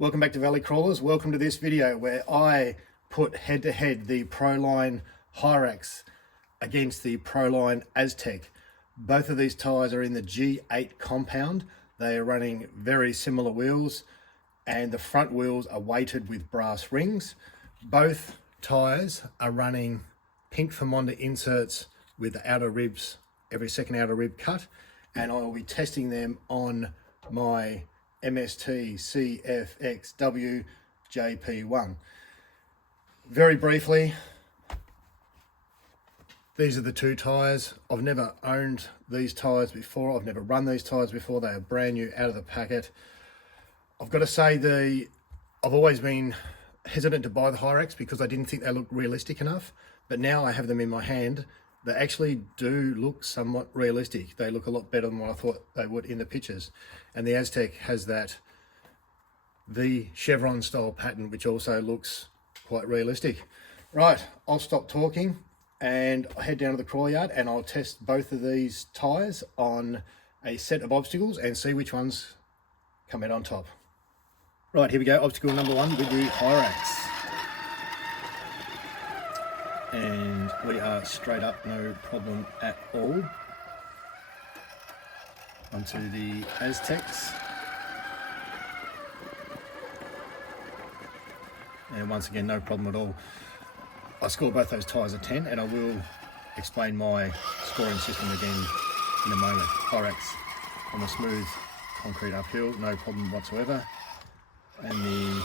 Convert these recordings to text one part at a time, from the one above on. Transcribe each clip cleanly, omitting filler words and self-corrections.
Welcome back to Valley Crawlers. Welcome to this video where I put head to head the Proline Hyrax against the Proline Aztec. Both of these tyres are in the G8 compound. They are running very similar wheels and the front wheels are weighted with brass rings. Both tyres are running pink Thermonda inserts with the outer ribs, every second outer rib cut, and I will be testing them on my MST CFXW JP1. Very briefly, these are the two tyres. I've never owned these tyres before. I've never run these tyres before. They are brand new out of the packet. I've got to say I've always been hesitant to buy the Hyrax because I didn't think they looked realistic enough, but now I have them in my hand. They actually do look somewhat realistic. They look a lot better than what I thought they would in the pictures. And the Aztec has the chevron style pattern, which also looks quite realistic. Right, I'll stop talking and I'll head down to the crawl yard and I'll test both of these tyres on a set of obstacles and see which ones come out on top. Right, here we go, obstacle number one with the Hyrax. And we are straight up, no problem at all. Onto the Aztecs. And once again, no problem at all. I scored both those tyres a 10 and I will explain my scoring system again in a moment. Hyrax on a smooth concrete uphill, no problem whatsoever. And the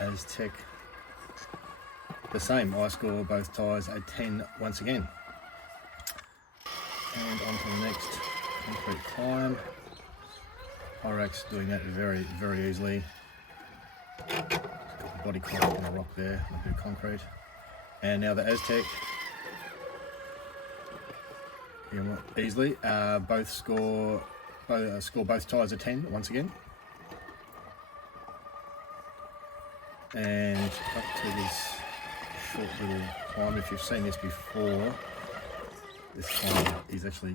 Aztec, the same. I score both tyres a 10 once again. And on to the next concrete climb. Hyrax doing that very, very easily. Got the body climb on a rock there, a bit of concrete. And now the Aztec. Easily. Both score both tyres a 10 once again. And up to this short little climb. If you've seen this before, this climb is actually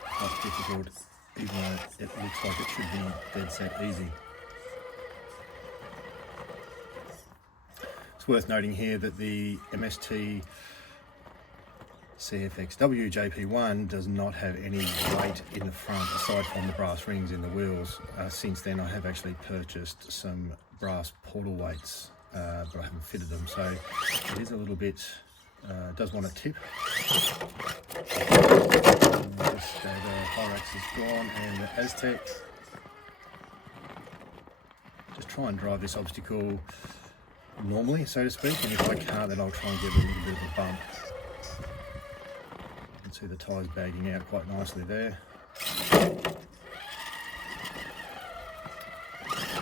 quite difficult, even though it looks like it should be dead set easy. It's worth noting here that the MST CFXW JP1 does not have any weight in the front aside from the brass rings in the wheels. Since then I have actually purchased some brass portal weights, but I haven't fitted them, so it is a little bit, does want a tip. The Hyrax is gone and the Aztec. Just try and drive this obstacle normally, so to speak, and if I can't, then I'll try and give it a little bit of a bump. You can see the tyres bagging out quite nicely there.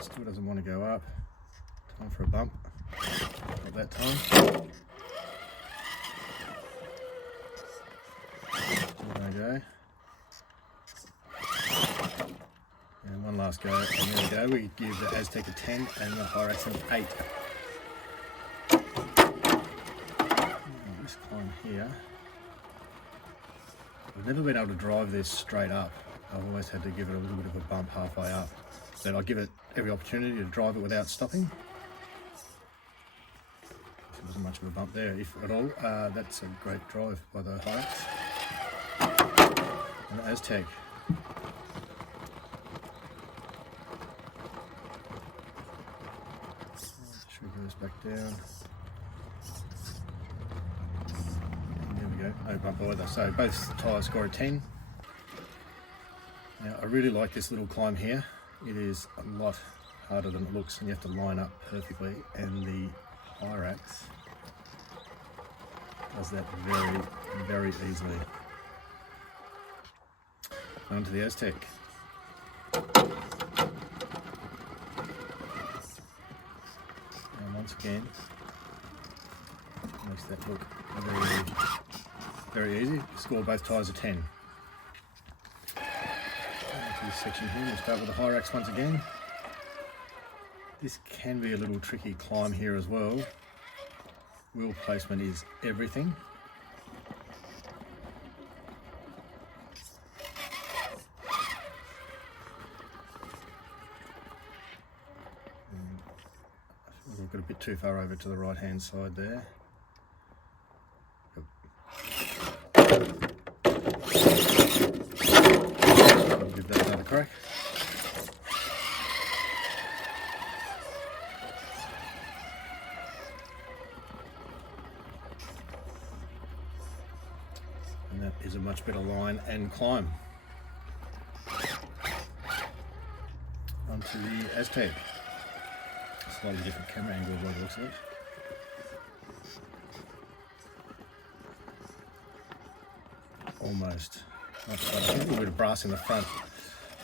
Still doesn't want to go up. Time for a bump. Not that time. There we go. And one last go, and there we go. We give the Aztec a 10 and the Hyrax an 8. This climb here. I've never been able to drive this straight up. I've always had to give it a little bit of a bump halfway up. But I give it every opportunity to drive it without stopping. There wasn't much of a bump there, if at all. That's a great drive by the Hyrax. And the Aztec. Sugar this back down. And there we go, no bump either. So both tyres score a 10. Now I really like this little climb here. It is a lot harder than it looks and you have to line up perfectly, and the Hyrax does that very, very easily. On to the Aztec. And once again, makes that look very, very easy. Score both tyres a 10. This section here, we'll start with the Hyrax once again. This can be a little tricky climb here as well. Wheel placement is everything. We've got a bit too far over to the right hand side there. Yep. I'll give that another crack. And that is a much better line and climb. Onto the Aztec. Slightly different camera angle by the looks of it. Almost. Much better. I think a little bit of brass in the front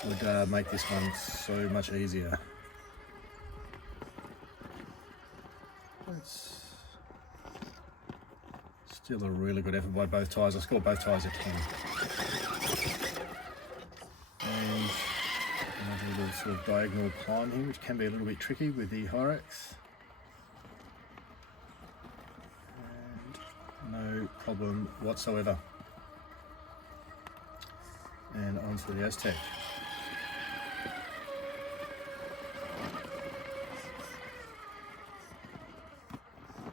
would make this one so much easier. It's still a really good effort by both tyres. I scored both tyres a 10. And another little sort of diagonal climb here, which can be a little bit tricky with the Hyrax. And no problem whatsoever. And onto the Aztec.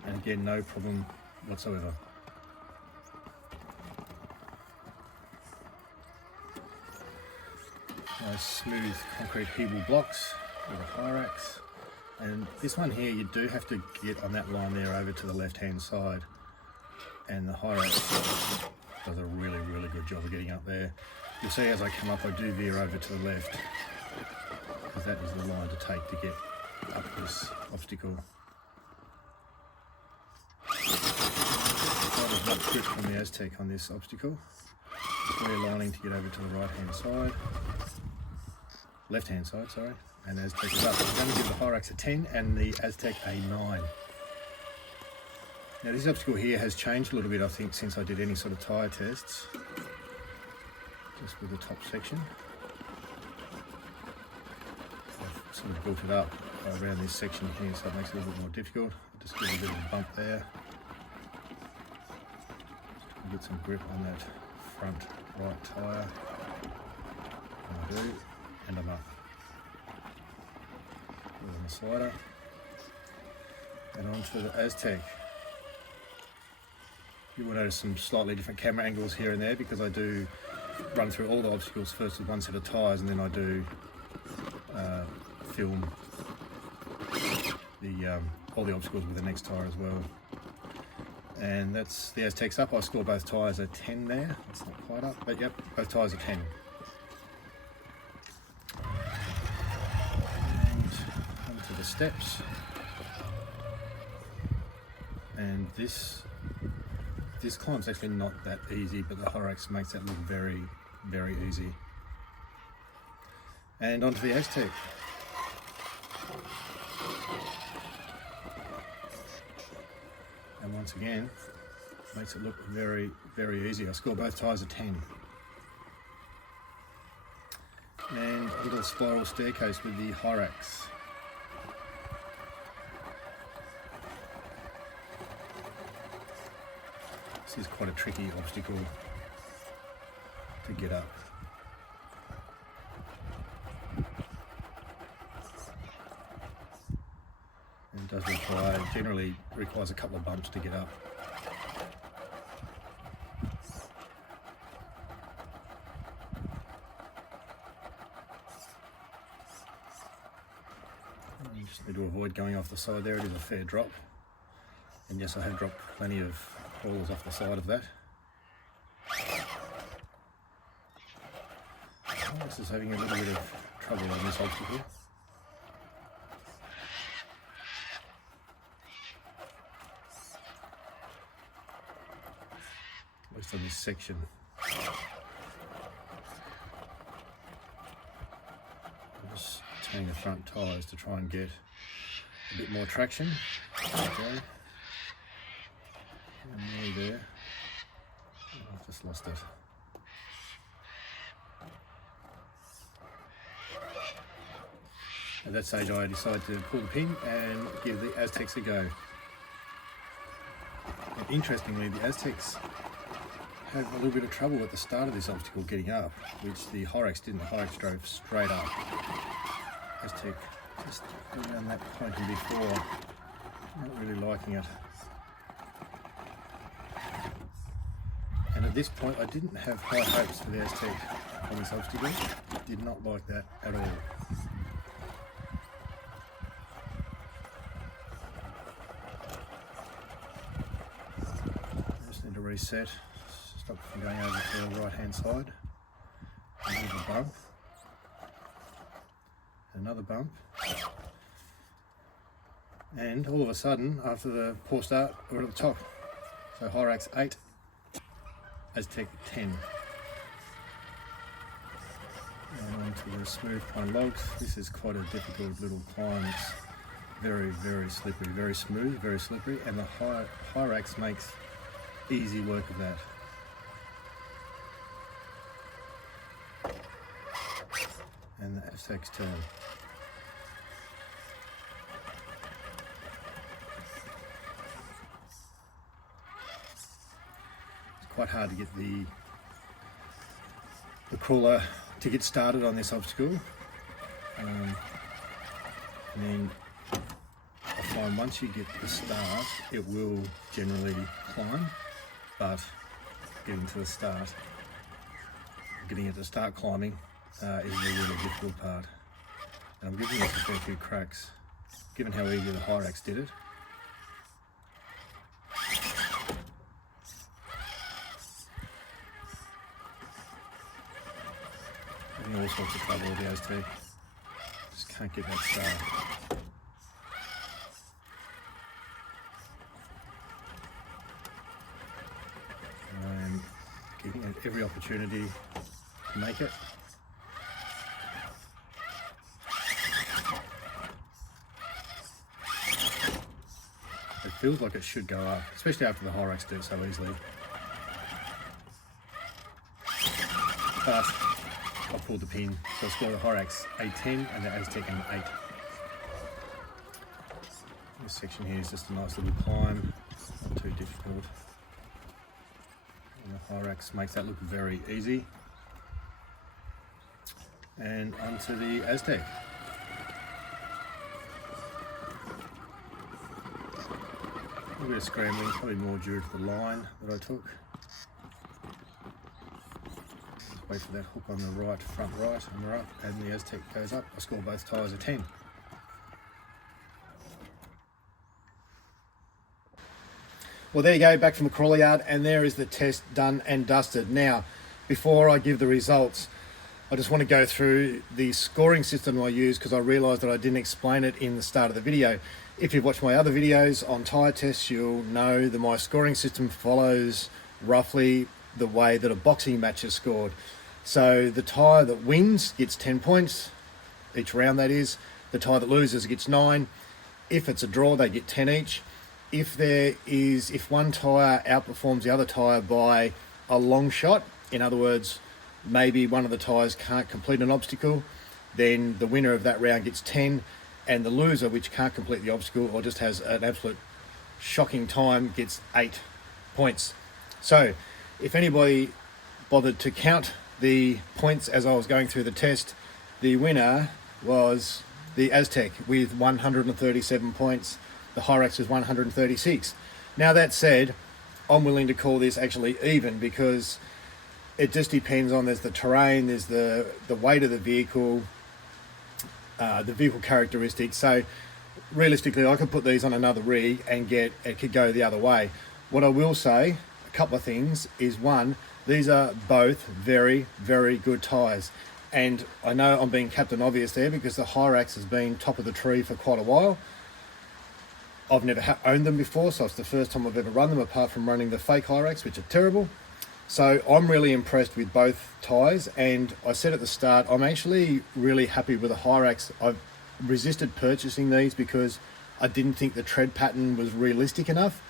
And again, no problem whatsoever. Nice smooth concrete Hebel blocks with a Hyrax. And this one here, you do have to get on that line there over to the left hand side. And the Hyrax does a really, really good job of getting up there. You'll see as I come up, I do veer over to the left, because that is the line to take to get up this obstacle. Not as much grip from the Aztec on this obstacle. Just realigning to get over to the right hand side. Left hand side, sorry. And the Aztec is up. I'm going to give the Hyrax a 10 and the Aztec a 9. Now this obstacle here has changed a little bit, I think, since I did any sort of tyre tests. Just with the top section. I've sort of built it up around this section here, so it makes it a little bit more difficult. I'll just give it a bit of a bump there. Just get some grip on that front right tyre. And I do, and I'm up. Put it on the slider. And onto the Aztec. You will notice some slightly different camera angles here and there, because I do run through all the obstacles first with one set of tyres, and then I do film all the obstacles with the next tyre as well. And that's the Aztec's up. I score both tyres a 10 there. It's not quite up, but yep, both tyres are 10. And onto the steps. And this climb's actually not that easy, but the Hyrax makes that look very, very easy. And onto the Aztec. And once again, makes it look very, very easy. I score both tyres a 10. And a little spiral staircase with the Hyrax. This is quite a tricky obstacle to get up. And it does require, generally requires a couple of bumps to get up. And you just need to avoid going off the side there. It is a fair drop. And yes, I have dropped plenty of balls off the side of that. This is having a little bit of trouble on this obstacle. At least on this section. I'm just turning the front tyres to try and get a bit more traction. Okay. And there. Oh, I've just lost it. At that stage I decided to pull the pin and give the Aztecs a go. And interestingly, the Aztecs had a little bit of trouble at the start of this obstacle getting up, which the Hyrax didn't. The Hyrax drove straight up. Aztec just around that point and before Not really liking it. And at this point I didn't have high hopes for the Aztec on this obstacle. Did not like that at all. I just need to reset, stop from going over to the right hand side. Another bump. Another bump. And all of a sudden, after the poor start, we're at the top. So Hyrax 8, Aztec 10. And onto the smooth pine logs. This is quite a difficult little climb. It's very, very slippery, very smooth, very slippery, and the Hyrax makes easy work of that. And the Aztec's turn. It's quite hard to get the crawler to get started on this obstacle. And then I find once you get the start, it will generally climb, but getting to the start, getting it to start climbing is the really difficult part. And I'm giving this a fair few cracks, given how easy the Hyrax did it. Having all sorts of trouble with the Aztec. Just can't get that start. I'm giving it every opportunity to make it. It feels like it should go up, especially after the Hyrax did it so easily. But I pulled the pin, so I scored the Hyrax a 10 and the Aztec an 8. This section here is just a nice little climb, not too difficult. And the Hyrax makes that look very easy. And onto the Aztec. A bit of scrambling, probably more due to the line that I took. Just wait for that hook on the right, front right, and we're up, and the Aztec goes up. I score both tyres a 10. Well, there you go, back from the crawler yard, and there is the test done and dusted. Now, before I give the results, I just want to go through the scoring system I use, because I realised that I didn't explain it in the start of the video. If you've watched my other videos on tyre tests, you'll know that my scoring system follows roughly the way that a boxing match is scored. So the tyre that wins gets 10 points, each round that is. The tyre that loses gets 9. If it's a draw, they get 10 each. If one tyre outperforms the other tyre by a long shot, in other words, maybe one of the tyres can't complete an obstacle, then the winner of that round gets 10, and the loser, which can't complete the obstacle or just has an absolute shocking time, gets 8 points. So if anybody bothered to count the points as I was going through the test, the winner was the Aztec with 137 points. The Hyrax was 136. Now that said, I'm willing to call this actually even, because it just depends on, there's the terrain, there's the weight of the vehicle characteristics. So realistically, I could put these on another rig and it could go the other way. What I will say, a couple of things, is one, these are both very, very good tyres. And I know I'm being Captain Obvious there, because the Hyrax has been top of the tree for quite a while. I've never owned them before, so it's the first time I've ever run them, apart from running the fake Hyrax, which are terrible. So I'm really impressed with both tyres, and I said at the start, I'm actually really happy with the Hyrax. I've resisted purchasing these because I didn't think the tread pattern was realistic enough,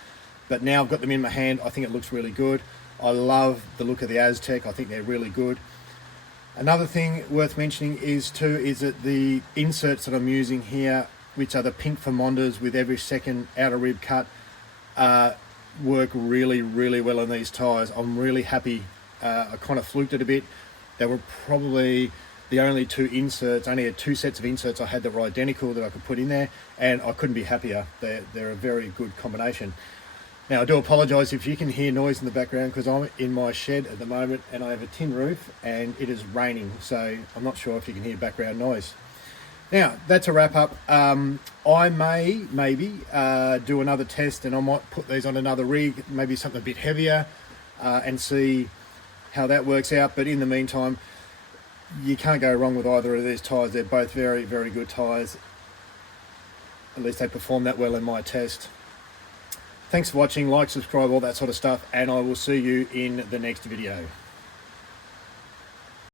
but now I've got them in my hand, I think it looks really good. I love the look of the Aztec, I think they're really good. Another thing worth mentioning is that the inserts that I'm using here, which are the pink Vermondas with every second outer rib cut, work really, really well on these tyres. I'm really happy. I kind of fluked it a bit. They were probably the only two inserts, only had two sets of inserts I had that were identical that I could put in there, and I couldn't be happier. They're a very good combination. Now, I do apologise if you can hear noise in the background, because I'm in my shed at the moment and I have a tin roof and it is raining, so I'm not sure if you can hear background noise. Now, that's a wrap up. I may maybe do another test, and I might put these on another rig, maybe something a bit heavier, and see how that works out. But in the meantime, you can't go wrong with either of these tyres. They're both very, very good tyres. At least they perform that well in my test. Thanks for watching. Like, subscribe, all that sort of stuff, and I will see you in the next video.